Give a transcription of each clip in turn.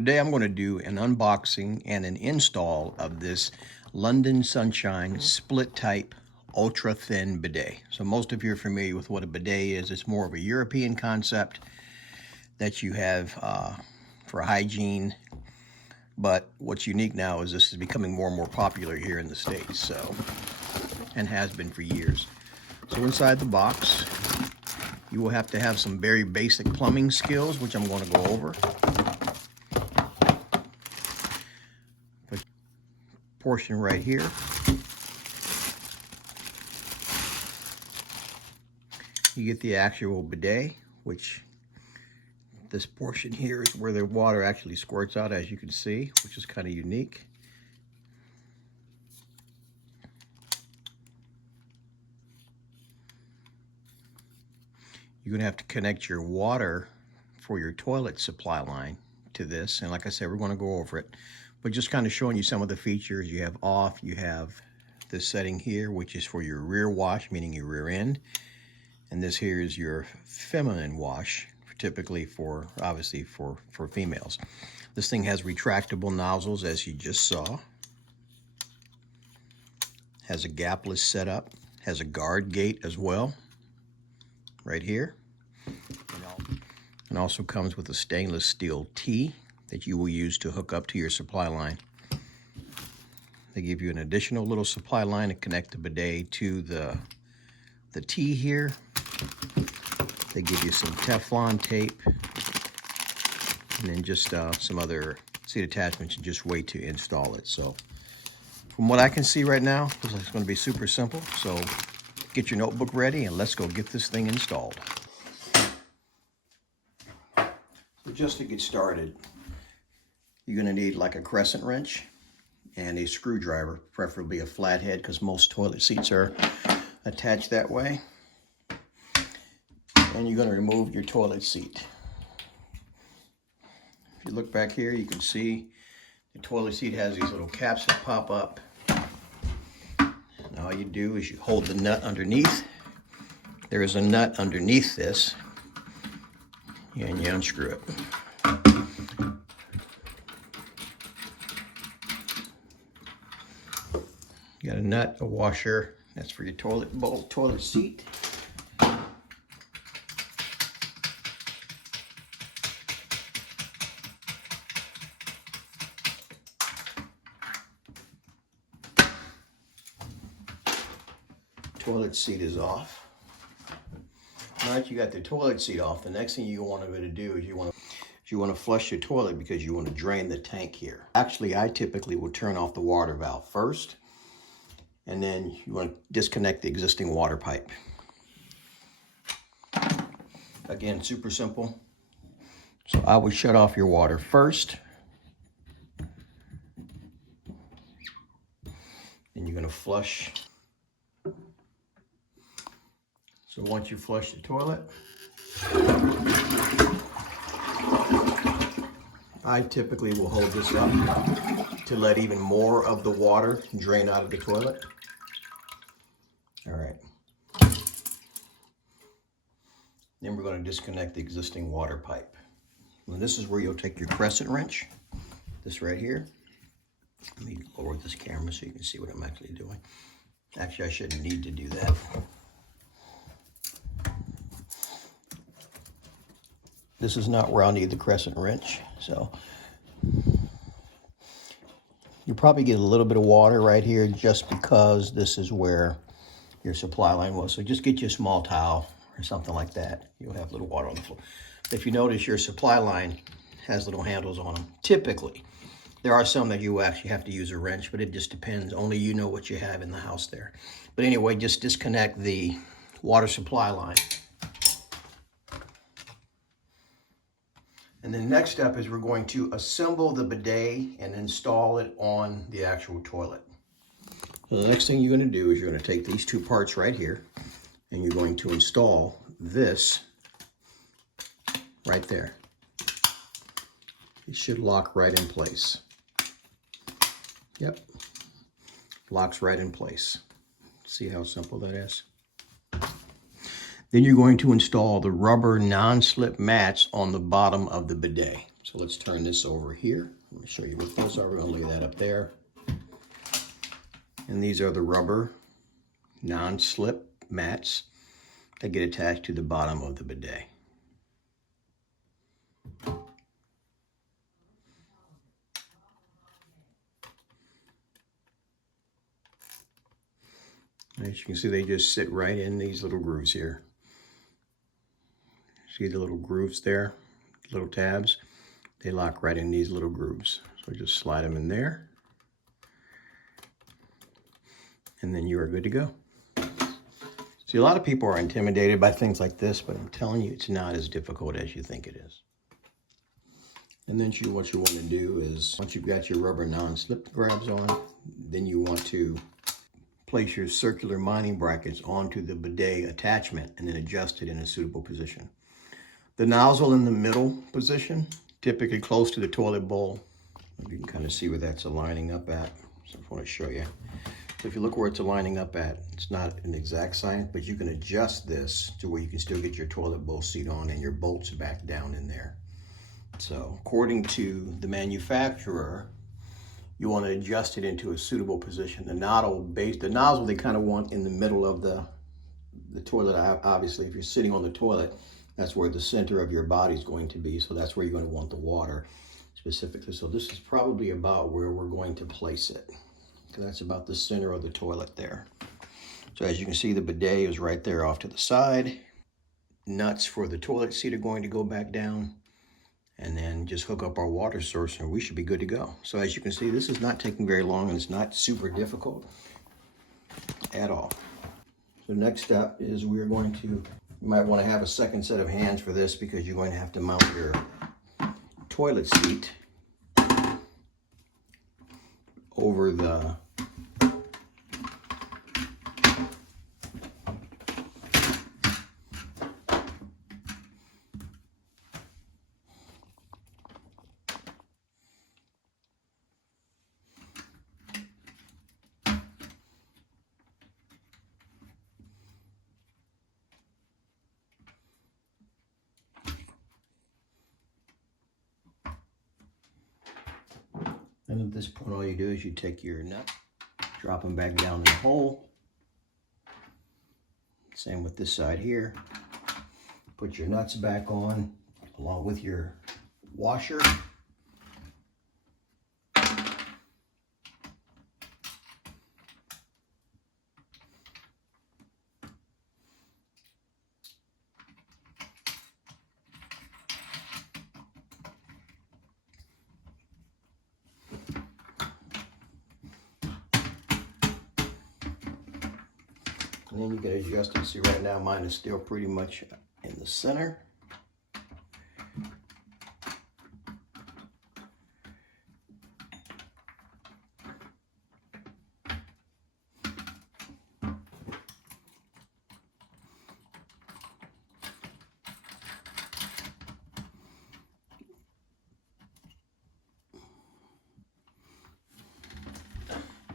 Today I'm going to do an unboxing and an install of this London Sunshine split type ultra thin bidet. So most of you are familiar with what a bidet is. It's more of a European concept that you have for hygiene. But what's unique now is this is becoming more and more popular here in the States, and has been for years. So inside the box, you will have to have some very basic plumbing skills, which I'm going to go over. Portion right here. You get the actual bidet, which this portion here is where the water actually squirts out, as you can see, which is kind of unique. You're going to have to connect your water for your toilet supply line to this, and like I said, we're going to go over it. But just kind of showing you some of the features. You have off, you have this setting here, which is for your rear wash, meaning your rear end. And this here is your feminine wash, typically obviously for females. This thing has retractable nozzles, as you just saw. Has a gapless setup, has a guard gate as well, right here. And also comes with a stainless steel T that you will use to hook up to your supply line. They give you an additional little supply line to connect the bidet to the T here. They give you some Teflon tape, and then just some other seat attachments and just wait to install it. So from what I can see right now, looks like it's going to be super simple. So get your notebook ready and let's go get this thing installed. So just to get started, you're going to need like a crescent wrench and a screwdriver, preferably a flathead, because most toilet seats are attached that way. And you're going to remove your toilet seat. If you look back here, you can see the toilet seat has these little caps that pop up. And all you do is you hold the nut underneath. There is a nut underneath this, and you unscrew it. You got a nut, a washer, that's for your toilet bowl, toilet seat. Toilet seat is off. Now that you got the toilet seat off, the next thing you want to do is you want to flush your toilet, because you want to drain the tank here. Actually, I typically will turn off the water valve first, and then you want to disconnect the existing water pipe. Again, super simple. So I would shut off your water first. Then you're going to flush. So once you flush the toilet, I typically will hold this up to let even more of the water drain out of the toilet. All right. Then we're going to disconnect the existing water pipe. And this is where you'll take your crescent wrench, this right here. Let me lower this camera so you can see what I'm actually doing. Actually, I shouldn't need to do that. This is not where I'll need the crescent wrench, so you probably get a little bit of water right here just because this is where your supply line was. So just get you a small towel or something like that. You'll have a little water on the floor. If you notice, your supply line has little handles on them. Typically, there are some that you actually have to use a wrench, but it just depends. Only you know what you have in the house there. But anyway, just disconnect the water supply line. And then next step is we're going to assemble the bidet and install it on the actual toilet. So the next thing you're going to do is you're going to take these two parts right here, and you're going to install this right there. It should lock right in place. Yep, locks right in place. See how simple that is? Then you're going to install the rubber non-slip mats on the bottom of the bidet. So let's turn this over here. Let me show you what those are. We're gonna lay that up there. And these are the rubber non-slip mats that get attached to the bottom of the bidet. As you can see, they just sit right in these little grooves here. See the little grooves there, little tabs? They lock right in these little grooves. So just slide them in there. And then you are good to go. See, a lot of people are intimidated by things like this, but I'm telling you, it's not as difficult as you think it is. And then what you want to do is, once you've got your rubber non-slip grabs on, then you want to place your circular mining brackets onto the bidet attachment and then adjust it in a suitable position. The nozzle in the middle position, typically close to the toilet bowl. You can kind of see where that's aligning up at. So I want to show you. So if you look where it's aligning up at, it's not an exact science, but you can adjust this to where you can still get your toilet bowl seat on and your bolts back down in there. So according to the manufacturer, you want to adjust it into a suitable position. The nozzle they kind of want in the middle of the toilet. Obviously, if you're sitting on the toilet, that's where the center of your body is going to be. So that's where you're going to want the water specifically. So this is probably about where we're going to place it. So that's about the center of the toilet there. So as you can see, the bidet is right there off to the side. Nuts for the toilet seat are going to go back down. And then just hook up our water source and we should be good to go. So as you can see, this is not taking very long and it's not super difficult at all. So next step is we're going to, you might want to have a second set of hands for this because you're going to have to mount your toilet seat over the And at this point, all you do is you take your nut, drop them back down in the hole. Same with this side here. Put your nuts back on along with your washer. And then you can adjust it. See, right now mine is still pretty much in the center.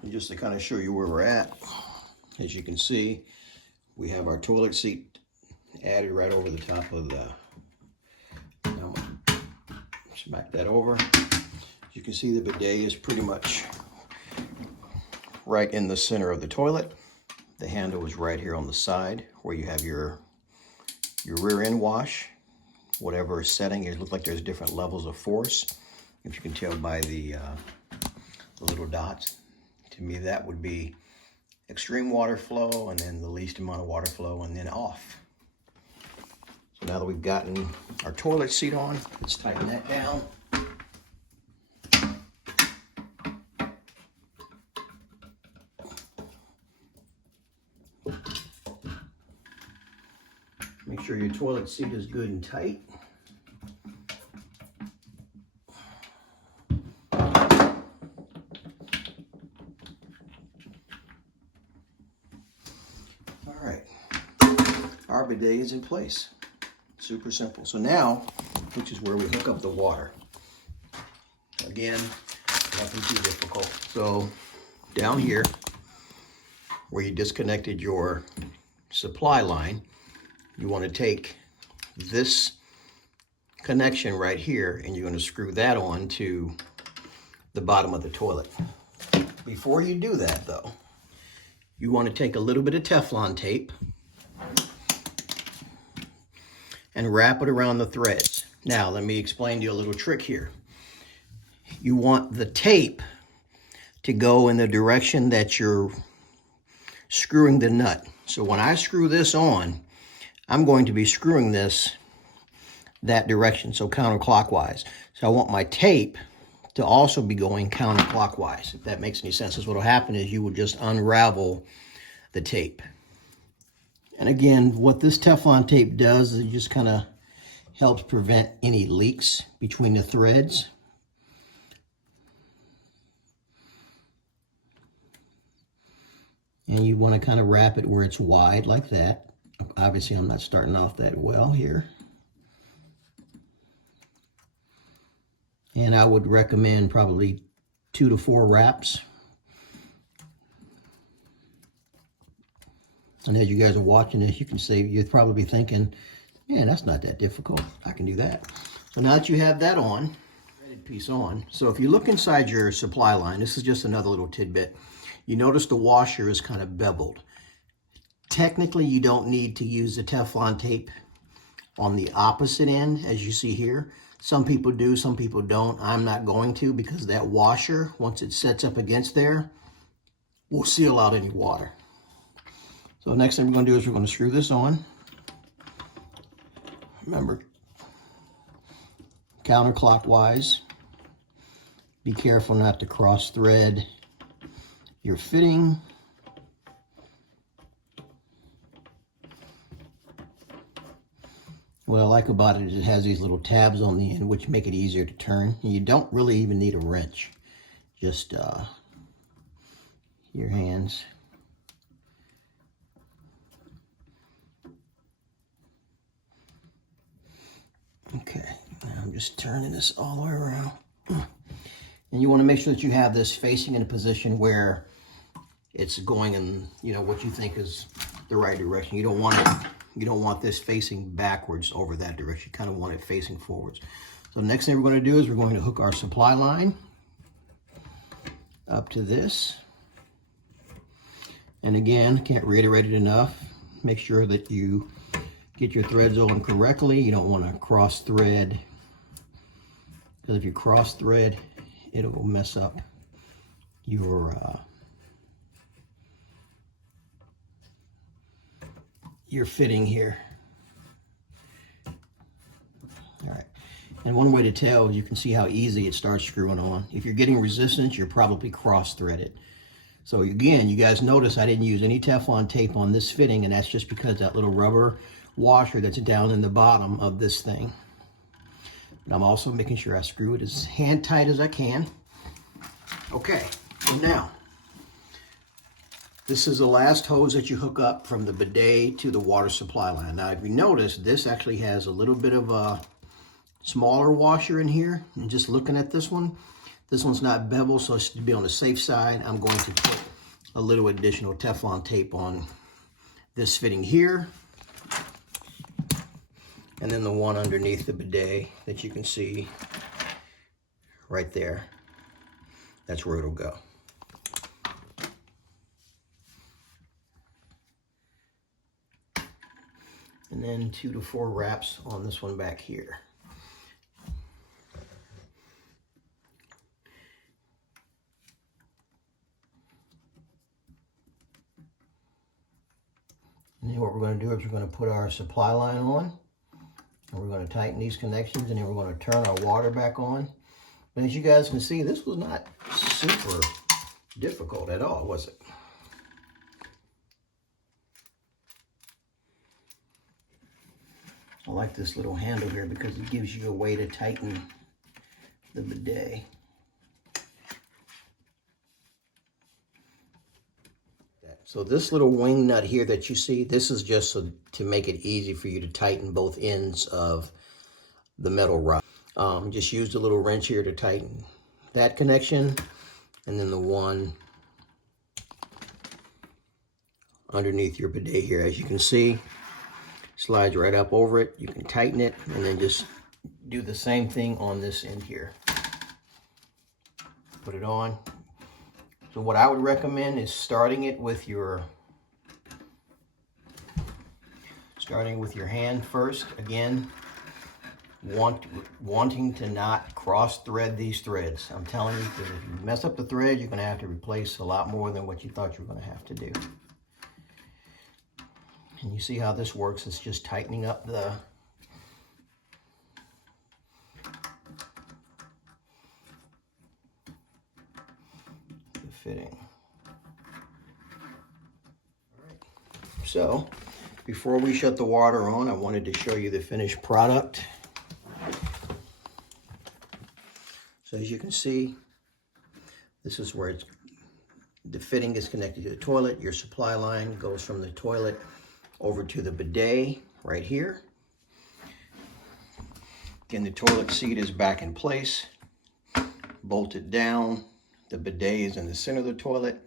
And just to kind of show you where we're at, as you can see, we have our toilet seat added right over the top of the, now smack that over. As you can see, the bidet is pretty much right in the center of the toilet. The handle is right here on the side where you have your rear end wash. Whatever setting, it looks like there's different levels of force. If you can tell by the little dots. To me, that would be extreme water flow, and then the least amount of water flow, and then off. So now that we've gotten our toilet seat on, let's tighten that down. Make sure your toilet seat is good and tight. Our bidet is in place. Super simple. So now, which is where we hook up the water. Again, nothing too difficult. So down here, where you disconnected your supply line, you want to take this connection right here, and you're going to screw that on to the bottom of the toilet. Before you do that though, you want to take a little bit of Teflon tape and wrap it around the threads. Now let me explain to you a little trick here. You want the tape to go in the direction that you're screwing the nut. So when I screw this on, I'm going to be screwing this that direction, so counterclockwise. So I want my tape to also be going counterclockwise, if that makes any sense. Because what will happen is you will just unravel the tape. And again, what this Teflon tape does is it just kind of helps prevent any leaks between the threads. And you want to kind of wrap it where it's wide like that. Obviously, I'm not starting off that well here. And I would recommend probably 2 to 4 wraps. And as you guys are watching this, you can see, you're probably thinking, man, that's not that difficult. I can do that. So now that you have that on, threaded piece on, so if you look inside your supply line, this is just another little tidbit. You notice the washer is kind of beveled. Technically, you don't need to use the Teflon tape on the opposite end, as you see here. Some people do, some people don't. I'm not going to, because that washer, once it sets up against there, will seal out any water. So the next thing we're going to do is we're going to screw this on. Remember, counterclockwise. Be careful not to cross thread your fitting. What I like about it is it has these little tabs on the end, which make it easier to turn. And you don't really even need a wrench. Just your hands. Okay, now I'm just turning this all the way around. And you want to make sure that you have this facing in a position where it's going in, you know, what you think is the right direction. You don't want this facing backwards over that direction. You kind of want it facing forwards. So the next thing we're going to do is we're going to hook our supply line up to this. And again, can't reiterate it enough. Make sure that you get your threads on correctly. You don't want to cross thread, because if you cross thread, it will mess up your fitting here. All right, and one way to tell is you can see how easy it starts screwing on. If you're getting resistance, you're probably cross-threaded. So again, you guys notice I didn't use any Teflon tape on this fitting, and that's just because that little rubber washer that's down in the bottom of this thing. But I'm also making sure I screw it as hand tight as I can. Okay, so now, this is the last hose that you hook up from the bidet to the water supply line. Now, if you notice, this actually has a little bit of a smaller washer in here. And just looking at this one's not beveled, so to be on the safe side, I'm going to put a little additional Teflon tape on this fitting here. And then the one underneath the bidet that you can see right there. That's where it'll go. And then 2 to 4 wraps on this one back here. And then what we're going to do is we're going to put our supply line on. And we're going to tighten these connections, and then we're going to turn our water back on. But as you guys can see, this was not super difficult at all, was it? I like this little handle here because it gives you a way to tighten the bidet. So this little wing nut here that you see, this is just so to make it easy for you to tighten both ends of the metal rod. Just used a little wrench here to tighten that connection, and then the one underneath your bidet here. As you can see, slides right up over it. You can tighten it and then just do the same thing on this end here. Put it on. So what I would recommend is starting with your hand first. Again, wanting to not cross thread these threads. I'm telling you, because if you mess up the thread, you're going to have to replace a lot more than what you thought you were going to have to do. And you see how this works. It's just tightening up the fitting. All right. So before we shut the water on, I wanted to show you the finished product. So as you can see, this is where the fitting is connected to the toilet. Your supply line goes from the toilet over to the bidet right here. Again, the toilet seat is back in place, bolted down. The bidet is in the center of the toilet,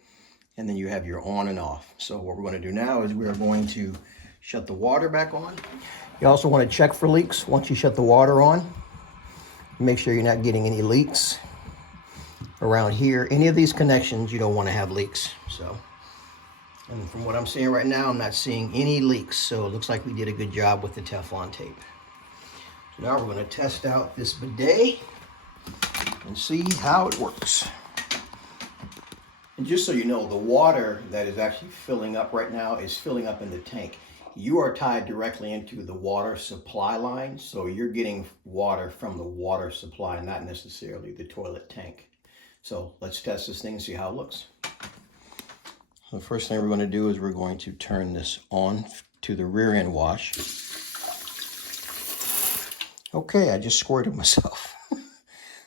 and then you have your on and off. So what we're going to do now is we are going to shut the water back on. You also want to check for leaks once you shut the water on. Make sure you're not getting any leaks around here. Any of these connections, you don't want to have leaks. So, and from what I'm seeing right now, I'm not seeing any leaks. So it looks like we did a good job with the Teflon tape. So now we're going to test out this bidet and see how it works. And just so you know, the water that is actually filling up right now is filling up in the tank. You are tied directly into the water supply line, so you're getting water from the water supply, not necessarily the toilet tank. So let's test this thing and see how it looks. The first thing we're going to do is we're going to turn this on to the rear end wash. Okay, I just squirted myself.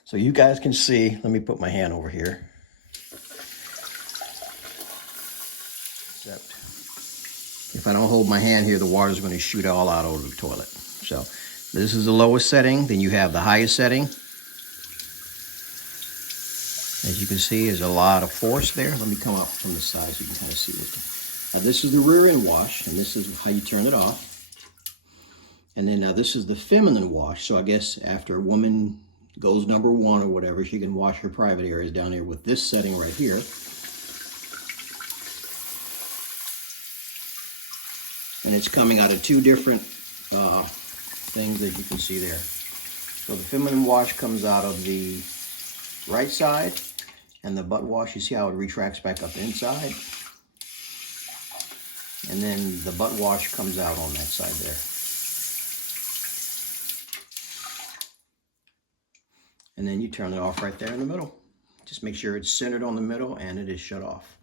So you guys can see, let me put my hand over here. Except if I don't hold my hand here, the water's going to shoot all out over the toilet. So this is the lowest setting. Then you have the highest setting. As you can see, there's a lot of force there. Let me come up from the side so you can kind of see this. Now this is the rear end wash, and this is how you turn it off. And then now this is the feminine wash. So I guess after a woman goes number one or whatever, she can wash her private areas down here with this setting right here. And it's coming out of two different things that you can see there. So the feminine wash comes out of the right side, and the butt wash, you see how it retracts back up inside? And then the butt wash comes out on that side there. And then you turn it off right there in the middle. Just make sure it's centered on the middle and it is shut off.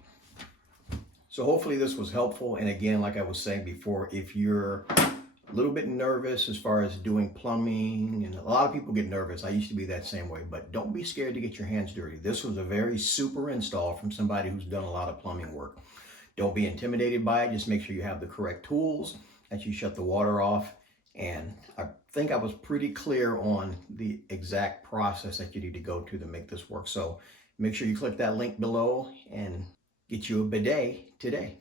So hopefully this was helpful. And again, like I was saying before, if you're a little bit nervous as far as doing plumbing, and a lot of people get nervous. I used to be that same way, but don't be scared to get your hands dirty. This was a very super install from somebody who's done a lot of plumbing work. Don't be intimidated by it. Just make sure you have the correct tools, that you shut the water off. And I think I was pretty clear on the exact process that you need to go to make this work. So make sure you click that link below and get you a bidet today.